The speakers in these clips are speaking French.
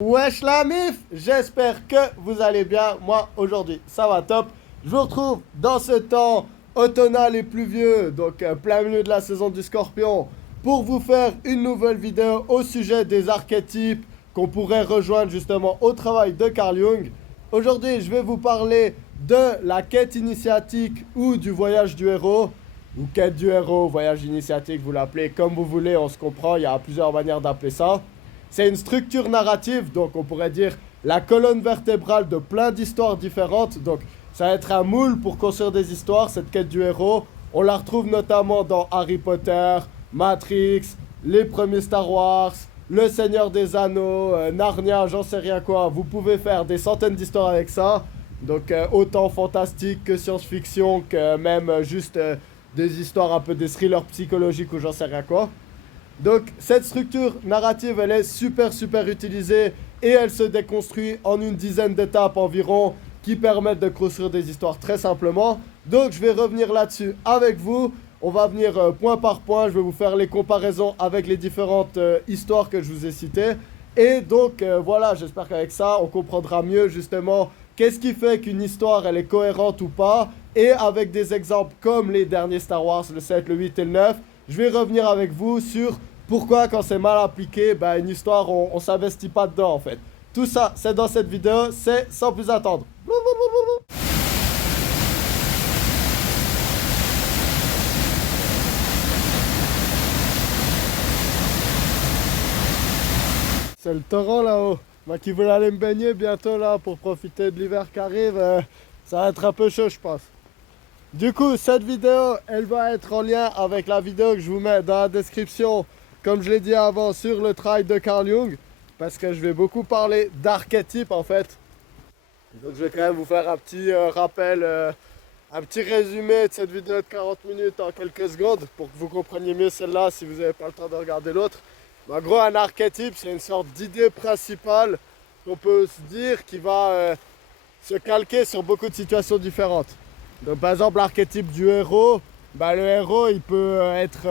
Wesh la mif, j'espère que vous allez bien. Moi aujourd'hui ça va top. Je vous retrouve dans ce temps automnal et pluvieux, donc plein milieu de la saison du Scorpion, pour vous faire une nouvelle vidéo au sujet des archétypes qu'on pourrait rejoindre justement au travail de Carl Jung. Aujourd'hui je vais vous parler de la quête initiatique ou du voyage du héros, ou quête du héros, voyage initiatique, vous l'appelez comme vous voulez, on se comprend, il y a plusieurs manières d'appeler ça. C'est une structure narrative, donc on pourrait dire la colonne vertébrale de plein d'histoires différentes. Donc ça va être un moule pour construire des histoires, cette quête du héros. On la retrouve notamment dans Harry Potter, Matrix, les premiers Star Wars, Le Seigneur des Anneaux, Narnia, j'en sais rien quoi. Vous pouvez faire des centaines d'histoires avec ça. Donc autant fantastique que science-fiction, que même juste des histoires un peu des thrillers psychologiques ou j'en sais rien quoi. Donc cette structure narrative, elle est super utilisée et elle se déconstruit en une dizaine d'étapes environ qui permettent de construire des histoires très simplement. Donc je vais revenir là-dessus avec vous. On va venir point par point, je vais vous faire les comparaisons avec les différentes histoires que je vous ai citées. Et donc voilà, j'espère qu'avec ça, on comprendra mieux justement qu'est-ce qui fait qu'une histoire, elle est cohérente ou pas. Et avec des exemples comme les derniers Star Wars, le 7, le 8 et le 9, je vais revenir avec vous sur pourquoi quand c'est mal appliqué, une histoire, on s'investit pas dedans en fait. Tout ça, c'est dans cette vidéo, c'est sans plus attendre. C'est le torrent là-haut. Moi qui voulais aller me baigner bientôt là pour profiter de l'hiver qui arrive, ça va être un peu chaud je pense. Du coup, cette vidéo, elle va être en lien avec la vidéo que je vous mets dans la description, comme je l'ai dit avant, sur le travail de Carl Jung, parce que je vais beaucoup parler d'archétypes en fait. Donc je vais quand même vous faire un petit rappel, un petit résumé de cette vidéo de 40 minutes en quelques secondes, pour que vous compreniez mieux celle-là si vous n'avez pas le temps de regarder l'autre. En gros, un archétype, c'est une sorte d'idée principale qu'on peut se dire qui va se calquer sur beaucoup de situations différentes. Donc par exemple l'archétype du héros, le héros il peut être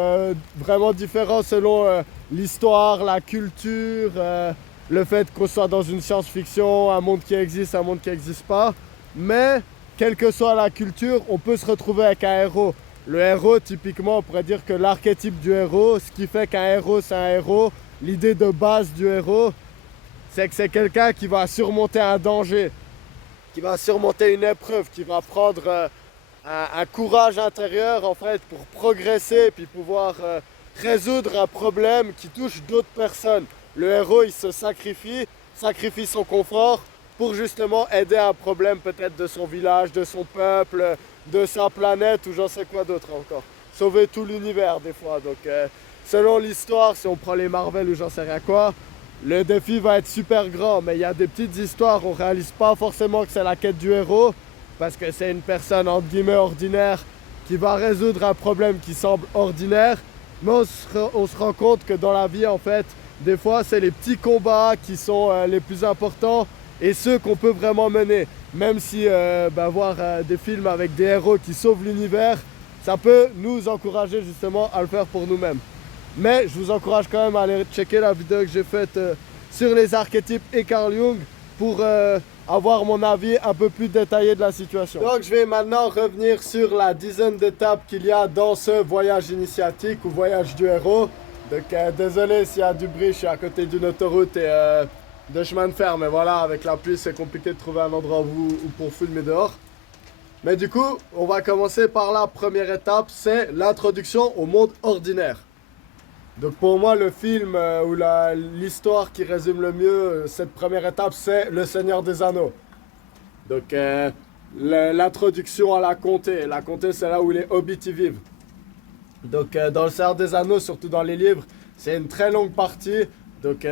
vraiment différent selon l'histoire, la culture, le fait qu'on soit dans une science-fiction, un monde qui existe, un monde qui n'existe pas. Mais quelle que soit la culture, on peut se retrouver avec un héros. Le héros, typiquement, on pourrait dire que l'archétype du héros, ce qui fait qu'un héros c'est un héros, l'idée de base du héros, c'est que c'est quelqu'un qui va surmonter un danger, qui va surmonter une épreuve, qui va prendre un courage intérieur en fait pour progresser puis pouvoir résoudre un problème qui touche d'autres personnes. Le héros il se sacrifie son confort pour justement aider un problème peut-être de son village, de son peuple, de sa planète ou j'en sais quoi d'autre encore. Sauver tout l'univers des fois. Donc selon l'histoire, si on prend les Marvel ou j'en sais rien quoi, le défi va être super grand, mais il y a des petites histoires, on réalise pas forcément que c'est la quête du héros, parce que c'est une personne entre guillemets ordinaire qui va résoudre un problème qui semble ordinaire, mais on se rend compte que dans la vie en fait, des fois c'est les petits combats qui sont les plus importants et ceux qu'on peut vraiment mener. Même si voir des films avec des héros qui sauvent l'univers, ça peut nous encourager justement à le faire pour nous-mêmes. Mais je vous encourage quand même à aller checker la vidéo que j'ai faite sur les archétypes et Carl Jung pour avoir mon avis un peu plus détaillé de la situation. Donc je vais maintenant revenir sur la dizaine d'étapes qu'il y a dans ce voyage initiatique ou voyage du héros. Donc désolé s'il y a du bruit, je suis à côté d'une autoroute et de chemin de fer, mais voilà, avec la pluie c'est compliqué de trouver un endroit où pour filmer dehors. Mais du coup, on va commencer par la première étape, c'est l'introduction au monde ordinaire. Donc pour moi, le film ou l'histoire qui résume le mieux cette première étape, c'est Le Seigneur des Anneaux. Donc l'introduction à la comté. La comté, c'est là où les hobbits y vivent. Donc dans Le Seigneur des Anneaux, surtout dans les livres, c'est une très longue partie. Donc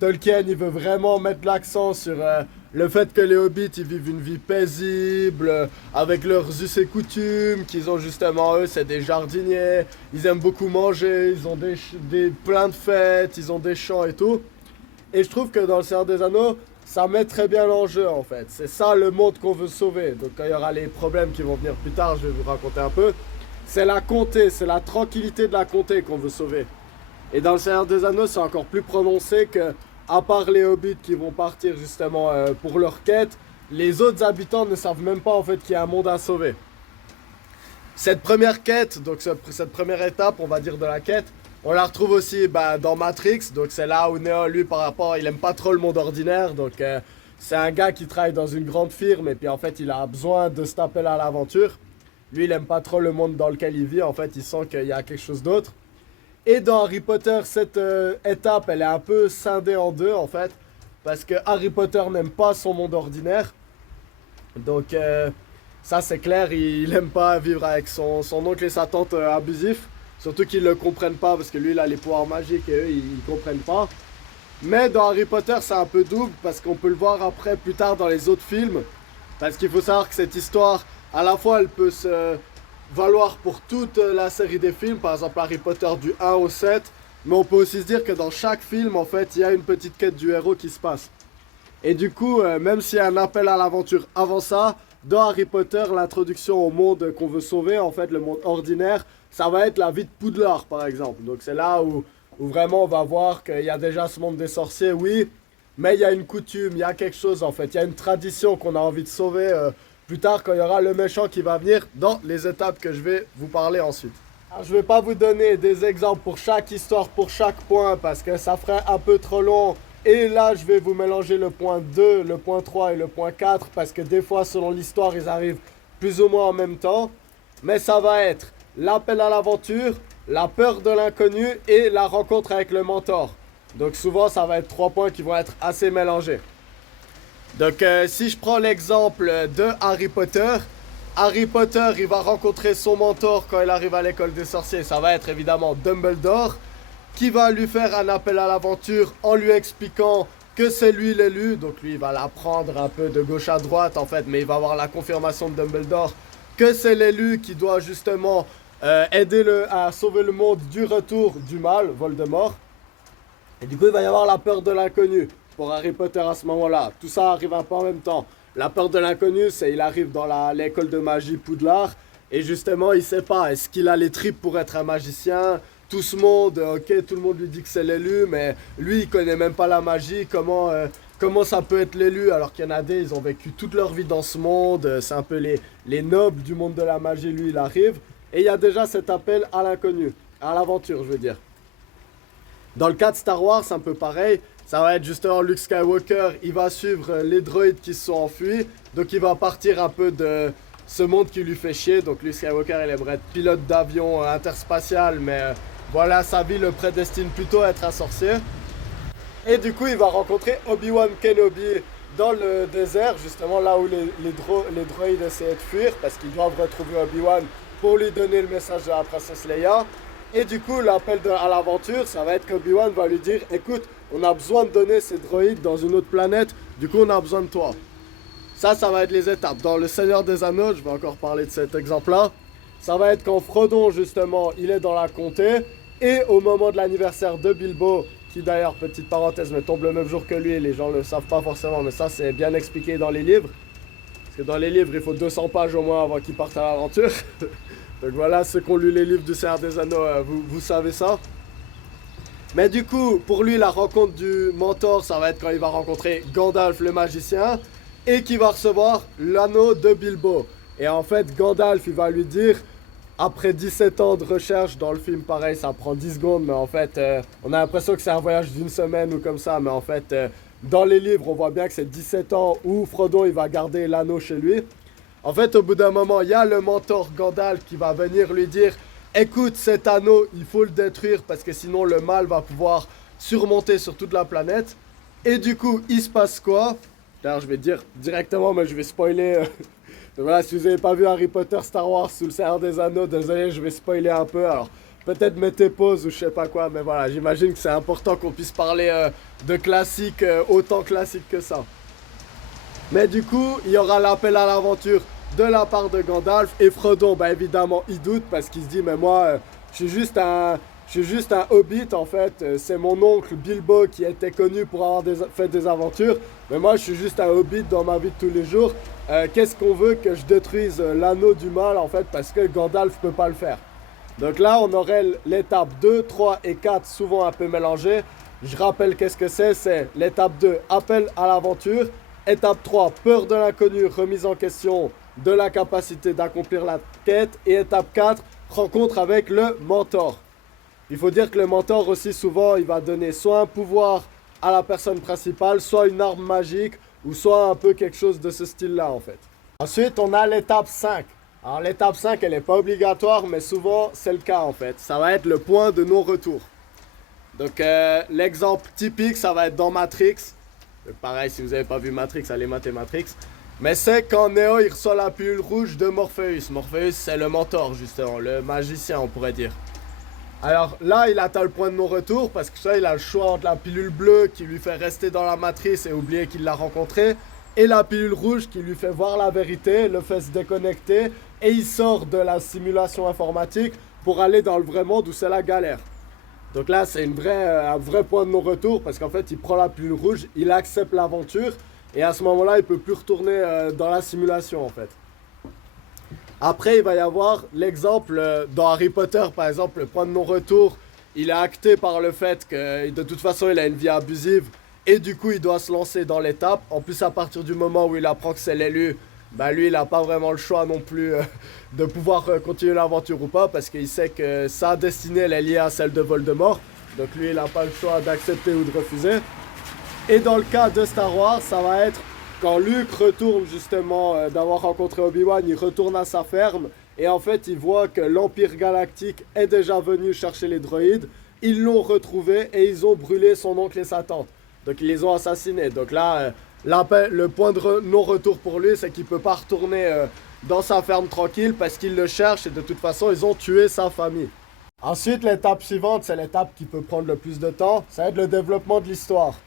Tolkien, il veut vraiment mettre l'accent sur le fait que les hobbits, ils vivent une vie paisible, avec leurs us et coutumes, qu'ils ont justement, eux, c'est des jardiniers, ils aiment beaucoup manger, ils ont plein de fêtes, ils ont des champs et tout. Et je trouve que dans Le Seigneur des Anneaux, ça met très bien l'enjeu en fait. C'est ça le monde qu'on veut sauver. Donc quand il y aura les problèmes qui vont venir plus tard, je vais vous raconter un peu. C'est la comté, c'est la tranquillité de la comté qu'on veut sauver. Et dans Le Seigneur des Anneaux, c'est encore plus prononcé que à part les hobbits qui vont partir justement pour leur quête, les autres habitants ne savent même pas en fait qu'il y a un monde à sauver. Cette première quête, donc cette première étape, on va dire de la quête, on la retrouve aussi dans Matrix. Donc c'est là où Neo, lui, par rapport, il aime pas trop le monde ordinaire. Donc c'est un gars qui travaille dans une grande firme et puis en fait il a besoin de se taper à l'aventure. Lui, il aime pas trop le monde dans lequel il vit. En fait, il sent qu'il y a quelque chose d'autre. Et dans Harry Potter, cette étape, elle est un peu scindée en deux en fait. Parce que Harry Potter n'aime pas son monde ordinaire. Donc ça c'est clair, il aime pas vivre avec son oncle et sa tante abusifs. Surtout qu'ils le comprennent pas parce que lui il a les pouvoirs magiques et eux ils comprennent pas. Mais dans Harry Potter c'est un peu double parce qu'on peut le voir après plus tard dans les autres films. Parce qu'il faut savoir que cette histoire, à la fois elle peut se valoir pour toute la série des films, par exemple Harry Potter du 1 au 7. Mais on peut aussi se dire que dans chaque film en fait il y a une petite quête du héros qui se passe. Et du coup, même s'il y a un appel à l'aventure avant ça, dans Harry Potter, l'introduction au monde qu'on veut sauver, en fait, le monde ordinaire, ça va être la vie de Poudlard, par exemple. Donc c'est là où vraiment on va voir qu'il y a déjà ce monde des sorciers, oui, mais il y a une coutume, il y a quelque chose, en fait. Il y a une tradition qu'on a envie de sauver plus tard quand il y aura le méchant qui va venir dans les étapes que je vais vous parler ensuite. Alors, je ne vais pas vous donner des exemples pour chaque histoire, pour chaque point, parce que ça ferait un peu trop long. Et là, je vais vous mélanger le point 2, le point 3 et le point 4 parce que des fois, selon l'histoire, ils arrivent plus ou moins en même temps. Mais ça va être l'appel à l'aventure, la peur de l'inconnu et la rencontre avec le mentor. Donc souvent, ça va être 3 points qui vont être assez mélangés. Donc si je prends l'exemple de Harry Potter, il va rencontrer son mentor quand il arrive à l'école des sorciers. Ça va être évidemment Dumbledore, qui va lui faire un appel à l'aventure en lui expliquant que c'est lui l'élu. Donc lui, il va l'apprendre un peu de gauche à droite en fait, mais il va avoir la confirmation de Dumbledore que c'est l'élu qui doit justement aider à sauver le monde du retour du mal, Voldemort. Et du coup, il va y avoir la peur de l'inconnu pour Harry Potter à ce moment-là. Tout ça arrive un peu en même temps. La peur de l'inconnu, c'est il arrive dans l'école de magie Poudlard et justement, il sait pas, est-ce qu'il a les tripes pour être un magicien ? Tout ce monde, ok, tout le monde lui dit que c'est l'élu, mais lui, il connaît même pas la magie. Comment ça peut être l'élu alors qu'il y en a des, ils ont vécu toute leur vie dans ce monde. C'est un peu les nobles du monde de la magie, lui, il arrive. Et il y a déjà cet appel à l'inconnu, à l'aventure, je veux dire. Dans le cas de Star Wars, c'est un peu pareil. Ça va être justement Luke Skywalker, il va suivre les droïdes qui se sont enfuis. Donc il va partir un peu de ce monde qui lui fait chier. Donc Luke Skywalker, il aimerait être pilote d'avion interspatial, mais voilà, sa vie le prédestine plutôt à être un sorcier. Et du coup, il va rencontrer Obi-Wan Kenobi dans le désert, justement là où les droïdes essaient de fuir, parce qu'ils doivent retrouver Obi-Wan pour lui donner le message de la princesse Leia. Et du coup, l'appel à l'aventure, ça va être qu'Obi-Wan va lui dire « Écoute, on a besoin de donner ces droïdes dans une autre planète, du coup on a besoin de toi. » Ça va être les étapes. Dans Le Seigneur des Anneaux, je vais encore parler de cet exemple-là, ça va être quand Frodon, justement, il est dans la comté, et au moment de l'anniversaire de Bilbo, qui d'ailleurs, petite parenthèse, mais tombe le même jour que lui, les gens ne le savent pas forcément, mais ça c'est bien expliqué dans les livres. Parce que dans les livres, il faut 200 pages au moins avant qu'ils partent à l'aventure. Donc voilà, ceux qui ont lu les livres du Seigneur des Anneaux, vous savez ça. Mais du coup, pour lui, la rencontre du mentor, ça va être quand il va rencontrer Gandalf le magicien et qui va recevoir l'anneau de Bilbo. Et en fait, Gandalf, il va lui dire, après 17 ans de recherche, dans le film, pareil, ça prend 10 secondes, mais en fait, on a l'impression que c'est un voyage d'une semaine ou comme ça, mais en fait, dans les livres, on voit bien que c'est 17 ans où Frodon, il va garder l'anneau chez lui. En fait, au bout d'un moment, il y a le mentor Gandalf qui va venir lui dire « Écoute, cet anneau, il faut le détruire parce que sinon le mal va pouvoir surmonter sur toute la planète. » Et du coup, il se passe quoi? D'ailleurs, je vais dire directement, mais je vais spoiler. Donc voilà, si vous n'avez pas vu Harry Potter, Star Wars sous le Seigneur des Anneaux, désolé, je vais spoiler un peu. Alors, peut-être mettez pause ou je sais pas quoi, mais voilà, j'imagine que c'est important qu'on puisse parler de classiques, autant classiques que ça. Mais du coup, il y aura l'appel à l'aventure de la part de Gandalf et Frodon, bah évidemment, il doute parce qu'il se dit, mais moi, je suis juste un hobbit en fait, c'est mon oncle Bilbo qui était connu pour avoir fait des aventures, mais moi je suis juste un hobbit dans ma vie de tous les jours. Qu'est-ce qu'on veut que je détruise l'anneau du mal en fait parce que Gandalf peut pas le faire. Donc là on aurait l'étape 2, 3 et 4 souvent un peu mélangées. Je rappelle qu'est-ce que c'est l'étape 2, appel à l'aventure. Étape 3, peur de l'inconnu, remise en question de la capacité d'accomplir la quête. Et étape 4, rencontre avec le mentor. Il faut dire que le mentor aussi souvent, il va donner soit un pouvoir à la personne principale, soit une arme magique, ou soit un peu quelque chose de ce style-là en fait. Ensuite, on a l'étape 5. Alors l'étape 5, elle n'est pas obligatoire, mais souvent c'est le cas en fait. Ça va être le point de non-retour. Donc l'exemple typique, ça va être dans Matrix. Pareil, si vous n'avez pas vu Matrix, allez mater Matrix. Mais c'est quand Neo il reçoit la pilule rouge de Morpheus. Morpheus, c'est le mentor justement, le magicien on pourrait dire. Alors là, il atteint le point de non-retour parce que ça, il a le choix entre la pilule bleue qui lui fait rester dans la matrice et oublier qu'il l'a rencontrée, et la pilule rouge qui lui fait voir la vérité, le fait se déconnecter, et il sort de la simulation informatique pour aller dans le vrai monde où c'est la galère. Donc là, c'est un vrai point de non-retour parce qu'en fait, il prend la pilule rouge, il accepte l'aventure, et à ce moment-là, il ne peut plus retourner dans la simulation en fait. Après, il va y avoir l'exemple dans Harry Potter, par exemple, le point de non-retour. Il est acté par le fait que de toute façon, il a une vie abusive et du coup, il doit se lancer dans l'étape. En plus, à partir du moment où il apprend que c'est l'élu, bah lui, il n'a pas vraiment le choix non plus de pouvoir continuer l'aventure ou pas parce qu'il sait que sa destinée, elle est liée à celle de Voldemort. Donc lui, il n'a pas le choix d'accepter ou de refuser. Et dans le cas de Star Wars, ça va être quand Luke retourne justement d'avoir rencontré Obi-Wan, il retourne à sa ferme et en fait il voit que l'Empire Galactique est déjà venu chercher les droïdes, ils l'ont retrouvé et ils ont brûlé son oncle et sa tante. Donc ils les ont assassinés. Donc là, le point de non-retour pour lui, c'est qu'il ne peut pas retourner dans sa ferme tranquille parce qu'il le cherche et de toute façon ils ont tué sa famille. Ensuite, l'étape suivante, c'est l'étape qui peut prendre le plus de temps, ça va être le développement de l'histoire.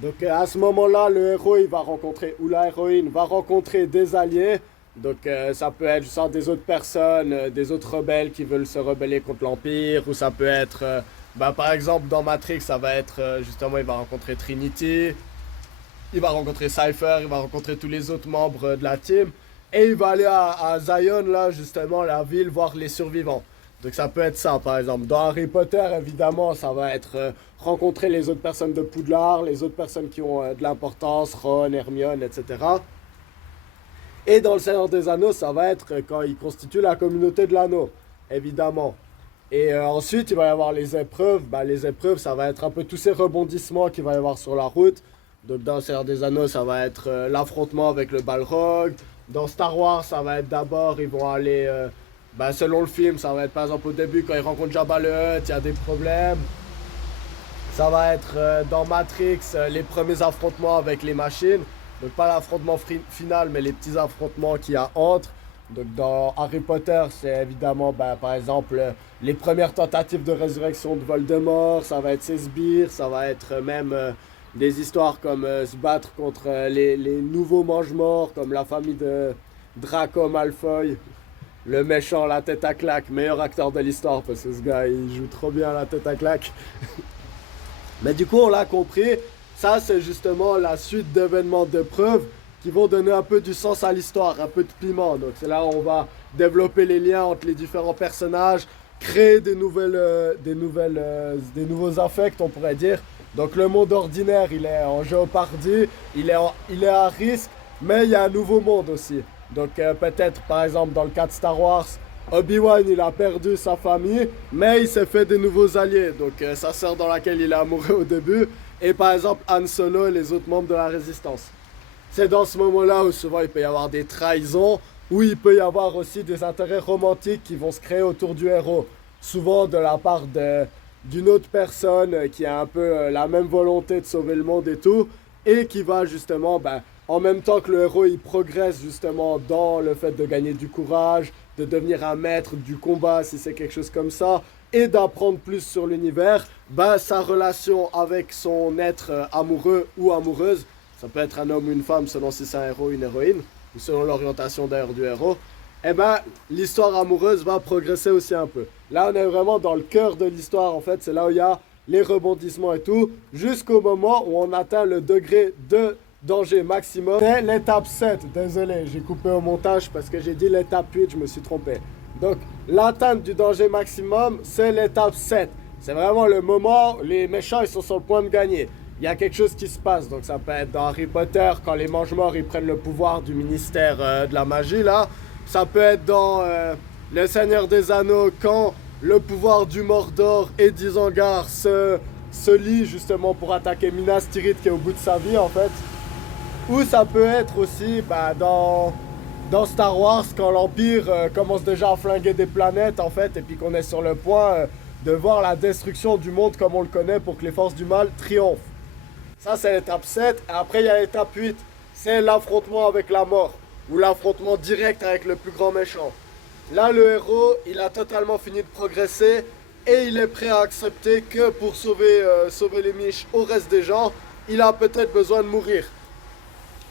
Donc à ce moment-là, le héros il va rencontrer, ou la héroïne va rencontrer des alliés. Donc ça peut être genre, des autres personnes, des autres rebelles qui veulent se rebeller contre l'Empire. Ou ça peut être, par exemple dans Matrix, ça va être justement, il va rencontrer Trinity. Il va rencontrer Cypher, il va rencontrer tous les autres membres de la team. Et il va aller à Zion, là justement, la ville, voir les survivants. Donc ça peut être ça par exemple. Dans Harry Potter évidemment ça va être rencontrer les autres personnes de Poudlard, les autres personnes qui ont de l'importance, Ron, Hermione, etc. Et dans le Seigneur des Anneaux ça va être quand il constitue la communauté de l'anneau, évidemment. Et ensuite il va y avoir les épreuves. Les épreuves ça va être un peu tous ces rebondissements qu'il va y avoir sur la route. Donc dans le Seigneur des Anneaux ça va être l'affrontement avec le Balrog. Dans Star Wars ça va être d'abord ils vont aller... selon le film, ça va être par exemple au début quand il rencontre Jabba le Hutt, il y a des problèmes. Ça va être dans Matrix, les premiers affrontements avec les machines. Donc pas l'affrontement final, mais les petits affrontements qu'il y a entre. Donc dans Harry Potter, c'est évidemment par exemple les premières tentatives de résurrection de Voldemort. Ça va être ses sbires, ça va être même des histoires comme se battre contre les nouveaux mange-morts, comme la famille de Draco Malfoy. Le méchant, la tête à claque, meilleur acteur de l'histoire parce que ce gars il joue trop bien la tête à claque. Mais du coup on l'a compris, ça c'est justement la suite d'événements d'épreuves qui vont donner un peu du sens à l'histoire, un peu de piment. Donc c'est là où on va développer les liens entre les différents personnages, créer des nouveaux affects on pourrait dire. Donc le monde ordinaire il est en géopardie, il est à risque, mais il y a un nouveau monde aussi. Donc peut-être par exemple dans le cas de Star Wars, Obi-Wan il a perdu sa famille, mais il s'est fait des nouveaux alliés. Donc sa sœur dans laquelle il est amoureux au début, et par exemple Han Solo et les autres membres de la Résistance. C'est dans ce moment-là où souvent il peut y avoir des trahisons, où il peut y avoir aussi des intérêts romantiques qui vont se créer autour du héros. Souvent de la part d'une autre personne qui a un peu la même volonté de sauver le monde et tout, et qui va justement... en même temps que le héros il progresse justement dans le fait de gagner du courage, de devenir un maître du combat si c'est quelque chose comme ça, et d'apprendre plus sur l'univers, sa relation avec son être amoureux ou amoureuse, ça peut être un homme ou une femme selon si c'est un héros ou une héroïne, ou selon l'orientation d'ailleurs du héros, l'histoire amoureuse va progresser aussi un peu. Là on est vraiment dans le cœur de l'histoire en fait, c'est là où il y a les rebondissements et tout, jusqu'au moment où on atteint le degré de danger maximum. C'est l'étape 7, désolé, j'ai coupé au montage parce que j'ai dit l'étape 8, je me suis trompé. Donc l'atteinte du danger maximum, c'est l'étape 7. C'est vraiment le moment où les méchants ils sont sur le point de gagner. Il y a quelque chose qui se passe. Donc ça peut être dans Harry Potter quand les Mange-Morts ils prennent le pouvoir du ministère de la magie là. Ça peut être dans Le Seigneur des Anneaux quand le pouvoir du Mordor et d'Isengard se lie justement pour attaquer Minas Tirith qui est au bout de sa vie en fait. Ou ça peut être aussi dans Star Wars quand l'Empire commence déjà à flinguer des planètes en fait et puis qu'on est sur le point de voir la destruction du monde comme on le connaît pour que les forces du mal triomphent. Ça c'est l'étape 7 et après il y a l'étape 8, c'est l'affrontement avec la mort ou l'affrontement direct avec le plus grand méchant. Là le héros il a totalement fini de progresser et il est prêt à accepter que pour sauver les miches au reste des gens, il a peut-être besoin de mourir.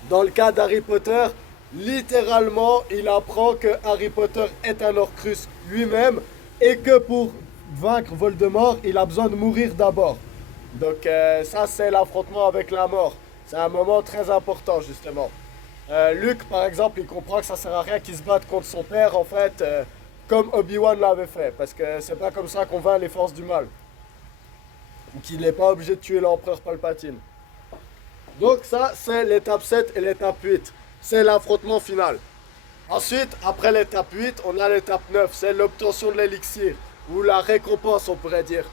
Dans le cas d'Harry Potter, littéralement, il apprend que Harry Potter est un Horcrux lui-même et que pour vaincre Voldemort, il a besoin de mourir d'abord. Donc ça, c'est l'affrontement avec la mort. C'est un moment très important, justement. Luke, par exemple, il comprend que ça sert à rien qu'il se batte contre son père, en fait, comme Obi-Wan l'avait fait, parce que c'est pas comme ça qu'on vainc les forces du mal. Ou qu'il n'est pas obligé de tuer l'empereur Palpatine. Donc ça, c'est l'étape 7 et l'étape 8. C'est l'affrontement final. Ensuite, après l'étape 8, on a l'étape 9. C'est l'obtention de l'élixir, ou la récompense, on pourrait dire.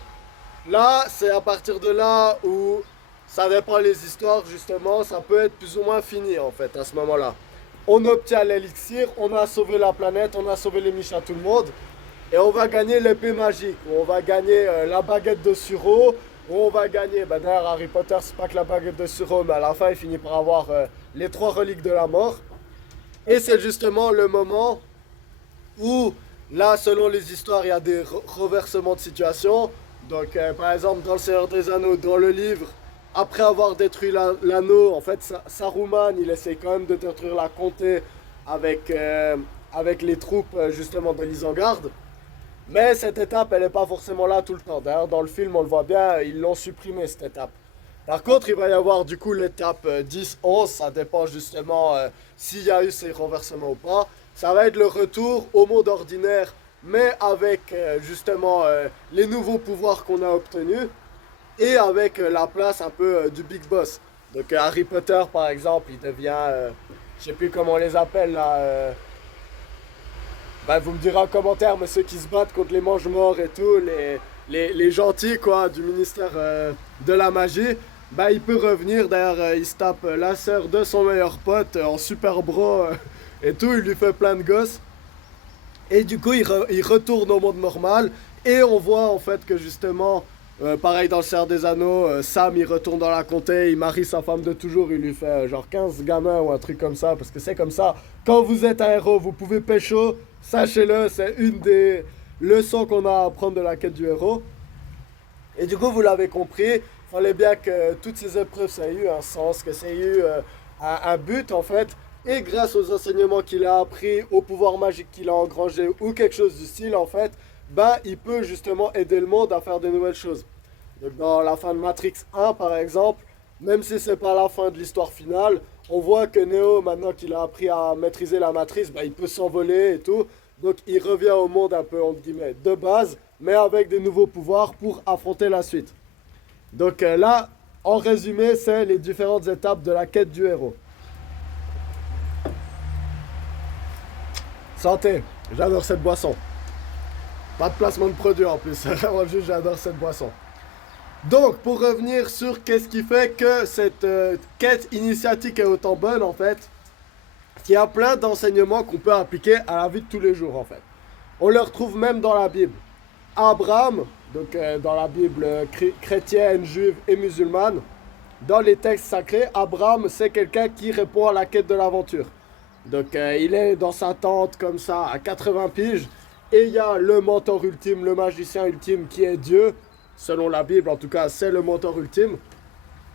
Là, c'est à partir de là où ça dépend les histoires, justement. Ça peut être plus ou moins fini, en fait, à ce moment-là. On obtient l'élixir, on a sauvé la planète, on a sauvé les miches à tout le monde. Et on va gagner l'épée magique, on va gagner la baguette de Suro, on va gagner, d'ailleurs Harry Potter c'est pas que la baguette de Suro, mais à la fin il finit par avoir les 3 reliques de la mort. Et c'est justement le moment où, là selon les histoires, il y a des reversements de situation. Donc par exemple dans le Seigneur des Anneaux, dans le livre, après avoir détruit l'anneau, en fait Saruman il essaie quand même de détruire la comté avec les troupes justement de l'Isengard. Mais cette étape, elle n'est pas forcément là tout le temps. D'ailleurs, dans le film, on le voit bien, ils l'ont supprimé cette étape. Par contre, il va y avoir du coup l'étape 10-11, ça dépend justement s'il y a eu ces renversements ou pas. Ça va être le retour au monde ordinaire, mais avec justement les nouveaux pouvoirs qu'on a obtenus et avec la place un peu du Big Boss. Donc Harry Potter, par exemple, il devient, je sais plus comment on les appelle là. Vous me direz en commentaire, mais ceux qui se battent contre les Mange-Morts et tout, les gentils quoi, du ministère de la magie, il peut revenir. D'ailleurs, il se tape la sœur de son meilleur pote en super bro et tout, il lui fait plein de gosses. Et du coup, il retourne au monde normal et on voit en fait que justement, pareil dans le Seigneur des Anneaux, Sam il retourne dans la comté, il marie sa femme de toujours, il lui fait genre 15 gamins ou un truc comme ça, parce que c'est comme ça. Quand vous êtes un héros, vous pouvez pécho. Sachez-le, c'est une des leçons qu'on a à apprendre de la quête du héros. Et du coup, vous l'avez compris, il fallait bien que toutes ces épreuves, ça ait eu un sens, que ça ait eu un but en fait. Et grâce aux enseignements qu'il a appris, au pouvoir magique qu'il a engrangé ou quelque chose du style en fait, il peut justement aider le monde à faire de nouvelles choses. Donc dans la fin de Matrix 1 par exemple, même si c'est pas la fin de l'histoire finale, on voit que Neo, maintenant qu'il a appris à maîtriser la matrice, il peut s'envoler et tout. Donc il revient au monde un peu, entre guillemets, de base, mais avec des nouveaux pouvoirs pour affronter la suite. Donc là, en résumé, c'est les différentes étapes de la quête du héros. Santé, j'adore cette boisson. Pas de placement de produit en plus, vraiment juste j'adore cette boisson. Donc, pour revenir sur qu'est-ce qui fait que cette quête initiatique est autant bonne, en fait, il y a plein d'enseignements qu'on peut appliquer à la vie de tous les jours, en fait. On le retrouve même dans la Bible. Abraham, donc dans la Bible chrétienne, juive et musulmane, dans les textes sacrés, Abraham, c'est quelqu'un qui répond à la quête de l'aventure. Donc, il est dans sa tente, comme ça, à 80 piges, et il y a le mentor ultime, le magicien ultime, qui est Dieu. Selon la Bible, en tout cas, c'est le mentor ultime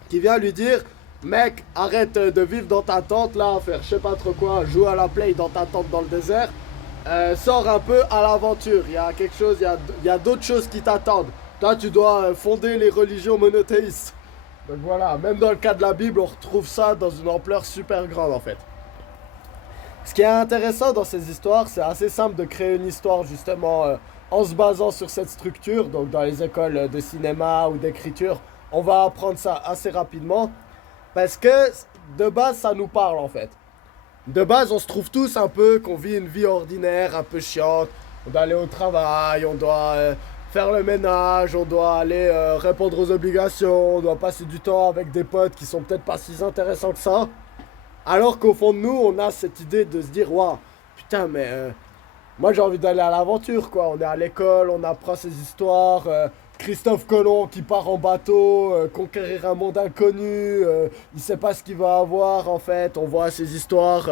qui vient lui dire: mec, arrête de vivre dans ta tente là, faire je sais pas trop quoi, jouer à la play dans ta tente dans le désert. Sors un peu à l'aventure. Il y a quelque chose, il y a d'autres choses qui t'attendent. Toi, tu dois fonder les religions monothéistes. Donc voilà, même dans le cas de la Bible, on retrouve ça dans une ampleur super grande en fait. Ce qui est intéressant dans ces histoires, c'est assez simple de créer une histoire justement en se basant sur cette structure, donc dans les écoles de cinéma ou d'écriture, on va apprendre ça assez rapidement parce que de base, ça nous parle en fait. De base, on se trouve tous un peu qu'on vit une vie ordinaire, un peu chiante. On doit aller au travail, on doit faire le ménage, on doit aller répondre aux obligations, on doit passer du temps avec des potes qui sont peut-être pas si intéressants que ça. Alors qu'au fond de nous, on a cette idée de se dire, waouh, putain, mais moi j'ai envie d'aller à l'aventure, quoi. On est à l'école, on apprend ces histoires. Christophe Colomb qui part en bateau, conquérir un monde inconnu, il sait pas ce qu'il va avoir en fait. On voit ces histoires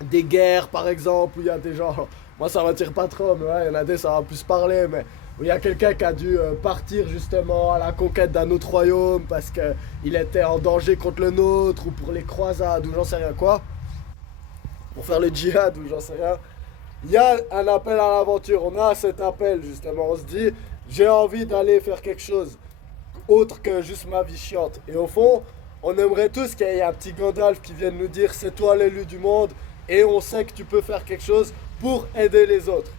des guerres par exemple, où il y a des gens. Moi ça m'attire pas trop, mais ouais, il y en a des, ça va plus parler, mais où il y a quelqu'un qui a dû partir justement à la conquête d'un autre royaume parce qu'il était en danger contre le nôtre, ou pour les croisades, ou j'en sais rien quoi. Pour faire le djihad, ou j'en sais rien. Il y a un appel à l'aventure, on a cet appel justement, on se dit j'ai envie d'aller faire quelque chose autre que juste ma vie chiante. Et au fond, on aimerait tous qu'il y ait un petit Gandalf qui vienne nous dire c'est toi l'élu du monde et on sait que tu peux faire quelque chose pour aider les autres.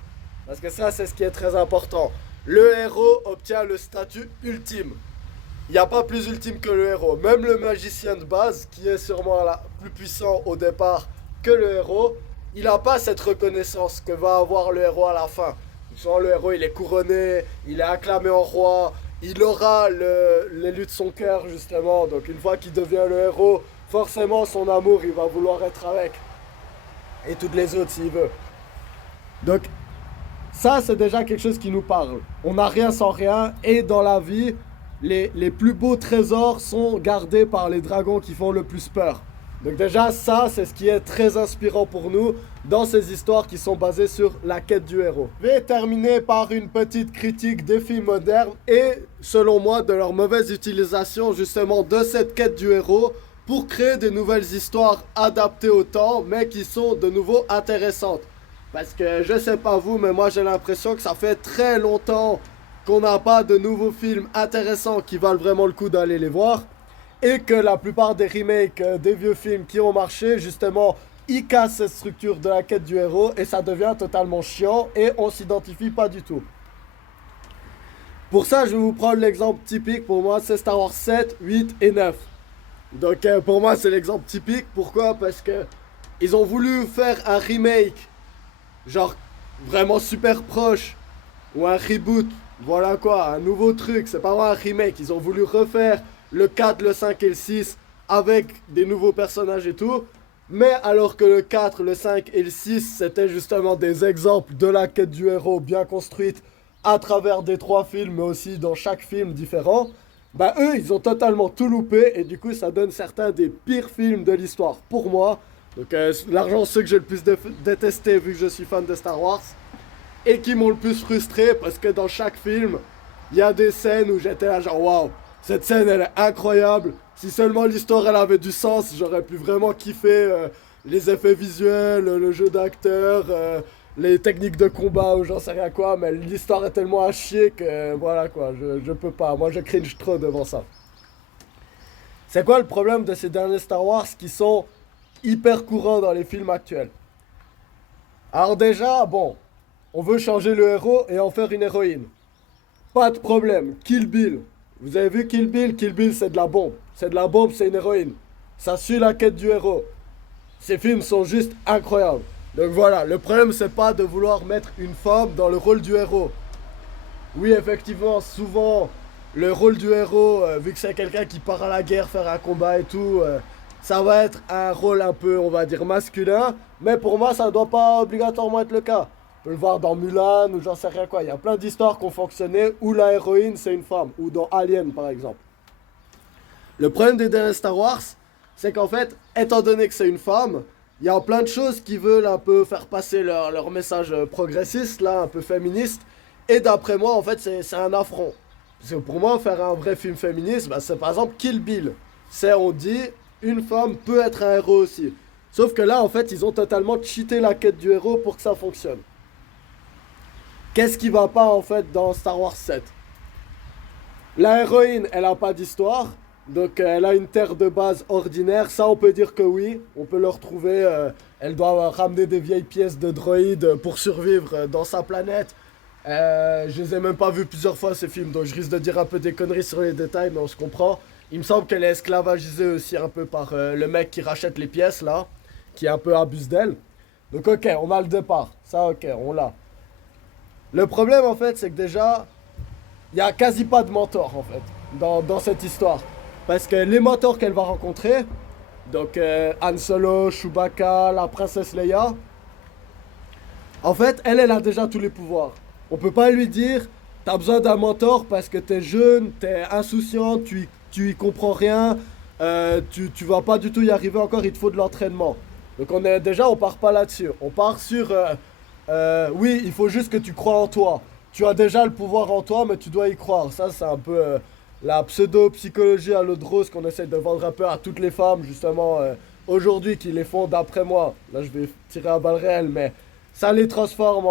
Parce que ça, c'est ce qui est très important. Le héros obtient le statut ultime. Il n'y a pas plus ultime que le héros. Même le magicien de base, qui est sûrement plus puissant au départ que le héros, il n'a pas cette reconnaissance que va avoir le héros à la fin. Genre le héros il est couronné, il est acclamé en roi, il aura l'élu de son cœur justement. Donc une fois qu'il devient le héros, forcément son amour il va vouloir être avec. Et toutes les autres s'il veut. Donc ça c'est déjà quelque chose qui nous parle. On n'a rien sans rien et dans la vie, les plus beaux trésors sont gardés par les dragons qui font le plus peur. Donc déjà, ça, c'est ce qui est très inspirant pour nous dans ces histoires qui sont basées sur la quête du héros. Je vais terminer par une petite critique des films modernes et, selon moi, de leur mauvaise utilisation justement de cette quête du héros pour créer des nouvelles histoires adaptées au temps, mais qui sont de nouveau intéressantes. Parce que, je sais pas vous, mais moi j'ai l'impression que ça fait très longtemps qu'on n'a pas de nouveaux films intéressants qui valent vraiment le coup d'aller les voir. Et que la plupart des remakes des vieux films qui ont marché, justement, ils cassent cette structure de la quête du héros et ça devient totalement chiant et on s'identifie pas du tout. Pour ça, je vais vous prendre l'exemple typique pour moi, c'est Star Wars 7, 8 et 9. Donc pour moi, c'est l'exemple typique. Pourquoi? Parce que ils ont voulu faire un remake, genre vraiment super proche, ou un reboot, voilà quoi, un nouveau truc, c'est pas vraiment un remake, ils ont voulu refaire le 4, le 5 et le 6 avec des nouveaux personnages et tout. Mais alors que le 4, le 5 et le 6 c'était justement des exemples de la quête du héros bien construite à travers des 3 films mais aussi dans chaque film différent, bah eux ils ont totalement tout loupé et du coup ça donne certains des pires films de l'histoire pour moi. Donc l'argent ceux que j'ai le plus détesté vu que je suis fan de Star Wars et qui m'ont le plus frustré parce que dans chaque film il y a des scènes où j'étais là genre waouh, cette scène elle est incroyable. Si seulement l'histoire elle avait du sens, j'aurais pu vraiment kiffer les effets visuels, le jeu d'acteur, les techniques de combat ou j'en sais rien quoi. Mais l'histoire est tellement à chier que voilà quoi, je peux pas. Moi je cringe trop devant ça. C'est quoi le problème de ces derniers Star Wars qui sont hyper courants dans les films actuels? Alors déjà, bon, on veut changer le héros et en faire une héroïne. Pas de problème, Kill Bill. Vous avez vu Kill Bill? Kill Bill, c'est de la bombe. C'est de la bombe, c'est une héroïne. Ça suit la quête du héros. Ces films sont juste incroyables. Donc voilà, le problème, c'est pas de vouloir mettre une femme dans le rôle du héros. Oui, effectivement, souvent, le rôle du héros, vu que c'est quelqu'un qui part à la guerre faire un combat et tout, ça va être un rôle un peu, on va dire, masculin. Mais pour moi, ça ne doit pas obligatoirement être le cas. On peut le voir dans Mulan ou j'en sais rien quoi. Il y a plein d'histoires qui ont fonctionné où la héroïne c'est une femme. Ou dans Alien par exemple. Le problème des derniers Star Wars, c'est qu'en fait, étant donné que c'est une femme, il y a plein de choses qui veulent un peu faire passer leur message progressiste, là, un peu féministe. Et d'après moi, en fait, c'est un affront. Parce que pour moi, faire un vrai film féministe, bah, c'est par exemple Kill Bill. C'est, on dit, une femme peut être un héros aussi. Sauf que là, en fait, ils ont totalement cheaté la quête du héros pour que ça fonctionne. Qu'est-ce qui va pas en fait dans Star Wars 7? La héroïne, elle a pas d'histoire, donc elle a une terre de base ordinaire, ça on peut dire que oui, on peut le retrouver, elle doit ramener des vieilles pièces de droïdes pour survivre dans sa planète, Je les ai même pas vus plusieurs fois ces films, donc je risque de dire un peu des conneries sur les détails, mais on se comprend. Il me semble qu'elle est esclavagisée aussi un peu par le mec qui rachète les pièces là, qui un peu abuse d'elle. Donc ok, on a le départ, ça ok, on l'a. Le problème en fait, c'est que déjà, il y a quasi pas de mentor en fait dans cette histoire. Parce que les mentors qu'elle va rencontrer, donc Han Solo, Chewbacca, la princesse Leia, en fait, elle a déjà tous les pouvoirs. On peut pas lui dire, t'as besoin d'un mentor parce que t'es jeune, t'es insouciant, tu y comprends rien, tu vas pas du tout y arriver encore, il te faut de l'entraînement. Donc on part pas là-dessus. On part sur, oui, il faut juste que tu crois en toi. Tu as déjà le pouvoir en toi, mais tu dois y croire. Ça, c'est un peu la pseudo-psychologie à l'eau de rose qu'on essaie de vendre un peu à toutes les femmes, justement, aujourd'hui, qui les font d'après moi. Là, je vais tirer à balles réelles, mais ça les transforme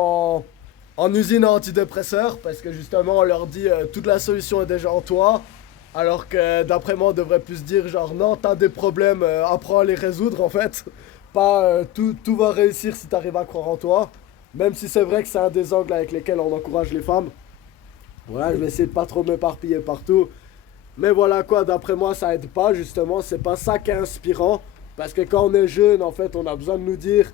en usine à antidépresseurs, parce que justement, on leur dit toute la solution est déjà en toi. Alors que d'après moi, on devrait plus dire genre non, t'as des problèmes, apprends à les résoudre en fait. Pas tout va réussir si t'arrives à croire en toi. Même si c'est vrai que c'est un des angles avec lesquels on encourage les femmes. Voilà, je vais essayer de pas trop m'éparpiller partout. Mais voilà quoi, d'après moi, ça aide pas justement. C'est pas ça qui est inspirant. Parce que quand on est jeune, en fait, on a besoin de nous dire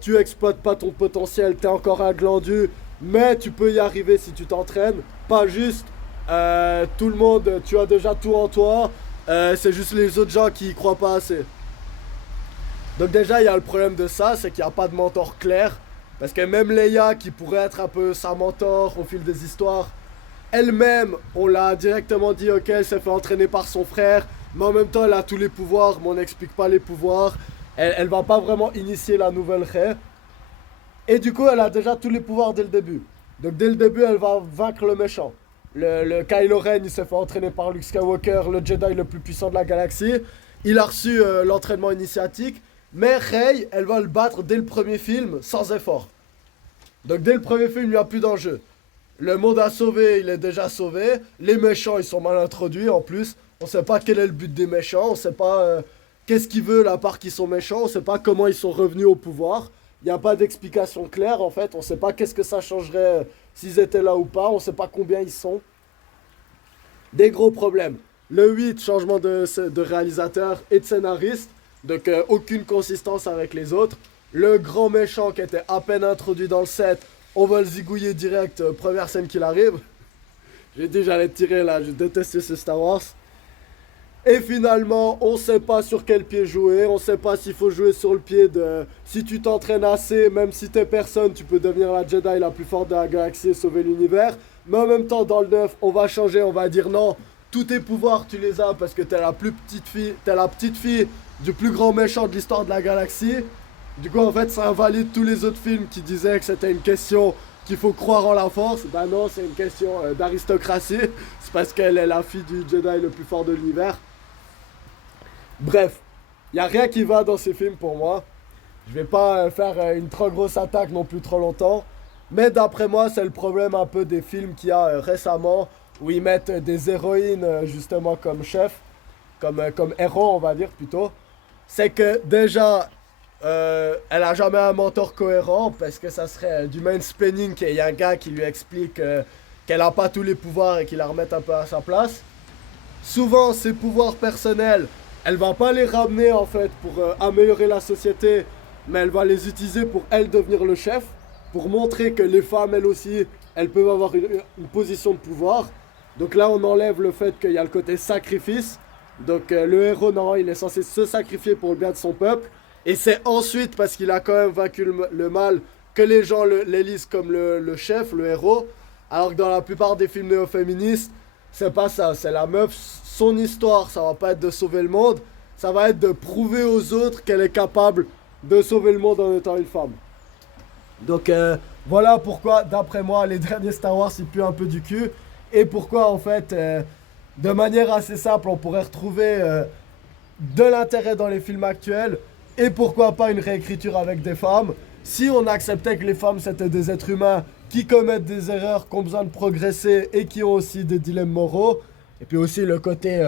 tu exploites pas ton potentiel, t'es encore un glandu, mais tu peux y arriver si tu t'entraînes. Pas juste tout le monde, tu as déjà tout en toi, c'est juste les autres gens qui y croient pas assez. Donc déjà, il y a le problème de ça, c'est qu'il n'y a pas de mentor clair. Parce que même Leia, qui pourrait être un peu sa mentor au fil des histoires, elle-même, on l'a directement dit, ok, elle s'est fait entraîner par son frère, mais en même temps, elle a tous les pouvoirs, mais on n'explique pas les pouvoirs. Elle va pas vraiment initier la nouvelle Rey. Et du coup, elle a déjà tous les pouvoirs dès le début. Donc dès le début, elle va vaincre le méchant. Le Kylo Ren, il s'est fait entraîner par Luke Skywalker, le Jedi le plus puissant de la galaxie. Il a reçu l'entraînement initiatique. Mais Rey, elle va le battre dès le premier film, sans effort. Donc dès le premier film, il n'y a plus d'enjeu. Le monde a sauvé, il est déjà sauvé. Les méchants, ils sont mal introduits en plus. On sait pas quel est le but des méchants. On sait pas qu'est-ce qu'ils veulent à part qu'ils sont méchants. On sait pas comment ils sont revenus au pouvoir. Il n'y a pas d'explication claire en fait. On sait pas qu'est-ce que ça changerait s'ils étaient là ou pas. On sait pas combien ils sont. Des gros problèmes. Le 8, changement de réalisateur et de scénariste. Donc aucune consistance avec les autres. Le grand méchant qui était à peine introduit dans le set, on va le zigouiller direct, première scène qu'il arrive. J'ai dit j'allais tirer là, je détestais ce Star Wars. Et finalement, on sait pas sur quel pied jouer, on sait pas s'il faut jouer sur le pied de... Si tu t'entraînes assez, même si t'es personne, tu peux devenir la Jedi la plus forte de la galaxie et sauver l'univers. Mais en même temps, dans le 9, on va changer, on va dire non, tous tes pouvoirs tu les as parce que t'es la plus petite fille, t'es la petite fille du plus grand méchant de l'histoire de la galaxie. Du coup, en fait, ça invalide tous les autres films qui disaient que c'était une question qu'il faut croire en la force. Ben non, c'est une question d'aristocratie. C'est parce qu'elle est la fille du Jedi le plus fort de l'univers. Bref, il n'y a rien qui va dans ces films pour moi. Je vais pas faire une trop grosse attaque non plus trop longtemps. Mais d'après moi, c'est le problème un peu des films qu'il y a récemment où ils mettent des héroïnes justement comme chef, comme héros on va dire plutôt. C'est que déjà, elle a jamais un mentor cohérent parce que ça serait du mansplaining qu'il y a un gars qui lui explique qu'elle a pas tous les pouvoirs et qu'il la remette un peu à sa place. Souvent, ses pouvoirs personnels, elle va pas les ramener en fait pour améliorer la société, mais elle va les utiliser pour elle devenir le chef, pour montrer que les femmes elles aussi, elles peuvent avoir une position de pouvoir. Donc là, on enlève le fait qu'il y a le côté sacrifice. Donc le héros, non, il est censé se sacrifier pour le bien de son peuple. Et c'est ensuite, parce qu'il a quand même vaincu le mal, que les gens l'élisent comme le chef, le héros. Alors que dans la plupart des films néo-féministes, c'est pas ça. C'est la meuf, son histoire, ça va pas être de sauver le monde. Ça va être de prouver aux autres qu'elle est capable de sauver le monde en étant une femme. Donc voilà pourquoi, d'après moi, les derniers Star Wars, ils puent un peu du cul. Et pourquoi, en fait, de manière assez simple, on pourrait retrouver de l'intérêt dans les films actuels. Et pourquoi pas une réécriture avec des femmes. Si on acceptait que les femmes, c'était des êtres humains qui commettent des erreurs, qui ont besoin de progresser et qui ont aussi des dilemmes moraux. Et puis aussi le côté,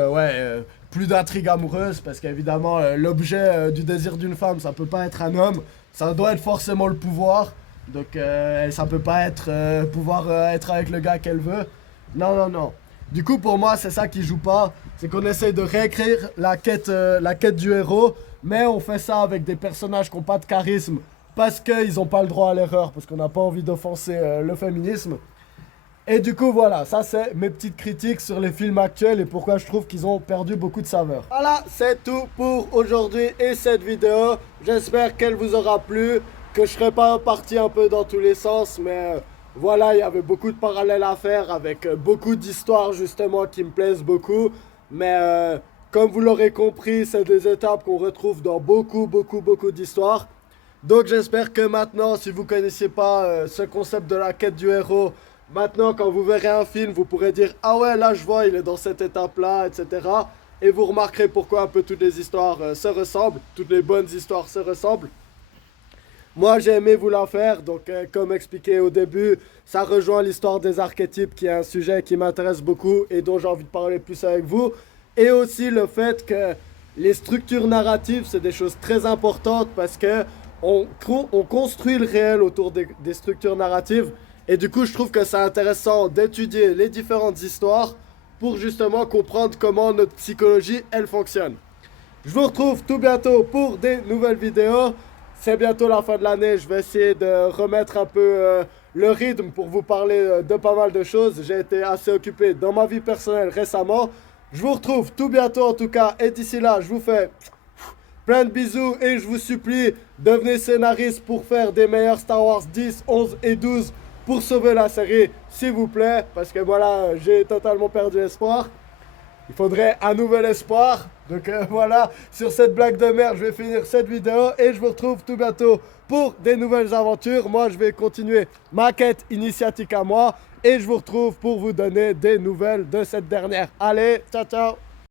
plus d'intrigue amoureuse, parce qu'évidemment, l'objet du désir d'une femme, ça peut pas être un homme. Ça doit être forcément le pouvoir. Donc ça peut pas être pouvoir être avec le gars qu'elle veut. Non, non, non. Du coup, pour moi, c'est ça qui joue pas. C'est qu'on essaye de réécrire la quête du héros, mais on fait ça avec des personnages qui n'ont pas de charisme parce qu'ils n'ont pas le droit à l'erreur, parce qu'on n'a pas envie d'offenser le féminisme. Et du coup, voilà, ça c'est mes petites critiques sur les films actuels et pourquoi je trouve qu'ils ont perdu beaucoup de saveur. Voilà, c'est tout pour aujourd'hui et cette vidéo. J'espère qu'elle vous aura plu, que je serai pas parti un peu dans tous les sens, mais voilà, il y avait beaucoup de parallèles à faire avec beaucoup d'histoires justement qui me plaisent beaucoup. Mais comme vous l'aurez compris, c'est des étapes qu'on retrouve dans beaucoup d'histoires. Donc j'espère que maintenant, si vous ne connaissiez pas ce concept de la quête du héros, maintenant quand vous verrez un film, vous pourrez dire « Ah ouais, là je vois, il est dans cette étape-là, etc. » Et vous remarquerez pourquoi un peu toutes les histoires se ressemblent, toutes les bonnes histoires se ressemblent. Moi j'ai aimé vous la faire, donc comme expliqué au début, ça rejoint l'histoire des archétypes qui est un sujet qui m'intéresse beaucoup et dont j'ai envie de parler plus avec vous. Et aussi le fait que les structures narratives, c'est des choses très importantes parce que on construit le réel autour des structures narratives. Et du coup, je trouve que c'est intéressant d'étudier les différentes histoires pour justement comprendre comment notre psychologie, elle fonctionne. Je vous retrouve tout bientôt pour des nouvelles vidéos. C'est bientôt la fin de l'année, je vais essayer de remettre un peu le rythme pour vous parler de pas mal de choses. J'ai été assez occupé dans ma vie personnelle récemment. Je vous retrouve tout bientôt en tout cas. Et d'ici là, je vous fais plein de bisous et je vous supplie, devenez scénariste pour faire des meilleurs Star Wars 10, 11 et 12 pour sauver la série, s'il vous plaît. Parce que voilà, j'ai totalement perdu espoir. Il faudrait un nouvel espoir. Donc voilà, sur cette blague de merde, je vais finir cette vidéo et je vous retrouve tout bientôt pour des nouvelles aventures. Moi, je vais continuer ma quête initiatique à moi et je vous retrouve pour vous donner des nouvelles de cette dernière. Allez, ciao ciao.